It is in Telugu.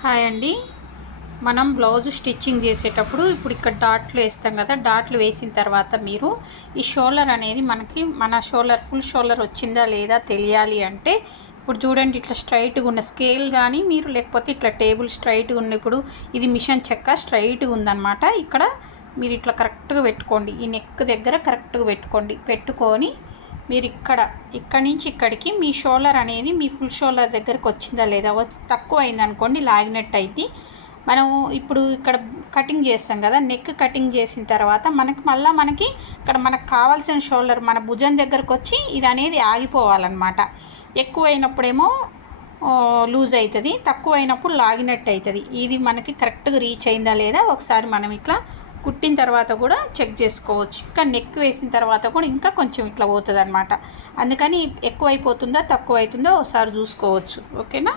హాయ్ అండి. మనం బ్లౌజ్ స్టిచ్చింగ్ చేసేటప్పుడు ఇప్పుడు ఇక్కడ డాట్లు వేస్తాం కదా. డాట్లు వేసిన తర్వాత మీరు ఈ షోల్డర్ అనేది మన షోల్డర్ ఫుల్ షోల్డర్ వచ్చిందా లేదా తెలియాలి అంటే ఇప్పుడు చూడండి, ఇట్లా స్ట్రైట్గా ఉన్న స్కేల్ కానీ మీరు లేకపోతే ఇట్లా టేబుల్ స్ట్రైట్గా ఉన్న, ఇప్పుడు ఇది మిషన్ చెక్క స్ట్రైట్గా ఉందన్నమాట. ఇక్కడ మీరు ఇట్లా కరెక్ట్గా పెట్టుకోండి, ఈ నెక్ దగ్గర కరెక్ట్గా పెట్టుకొని మీరు ఇక్కడ నుంచి ఇక్కడికి మీ షోల్డర్ అనేది మీ ఫుల్ షోల్డర్ దగ్గరకు వచ్చిందా లేదా, తక్కువ అయిందనుకోండి లాగినట్టు అయితే మనం ఇప్పుడు ఇక్కడ కటింగ్ చేస్తాం కదా. నెక్ కటింగ్ చేసిన తర్వాత మనకి ఇక్కడ మనకు కావాల్సిన షోల్డర్ మన భుజం దగ్గరకు వచ్చి ఇది అనేది ఆగిపోవాలన్నమాట. ఎక్కువ అయినప్పుడేమో లూజ్ అవుతుంది, తక్కువ అయినప్పుడు లాగినట్టు అవుతుంది. ఇది మనకి కరెక్ట్గా రీచ్ అయిందా లేదా ఒకసారి మనం ఇట్లా కుట్టిన తర్వాత కూడా చెక్ చేసుకోవచ్చు. ఇంకా నెక్ వేసిన తర్వాత కూడా ఇంకా కొంచెం ఇట్లా పోతుంది అనమాట. అందుకని ఎక్కువ అయిపోతుందా తక్కువ అవుతుందో ఒకసారి చూసుకోవచ్చు. ఓకేనా.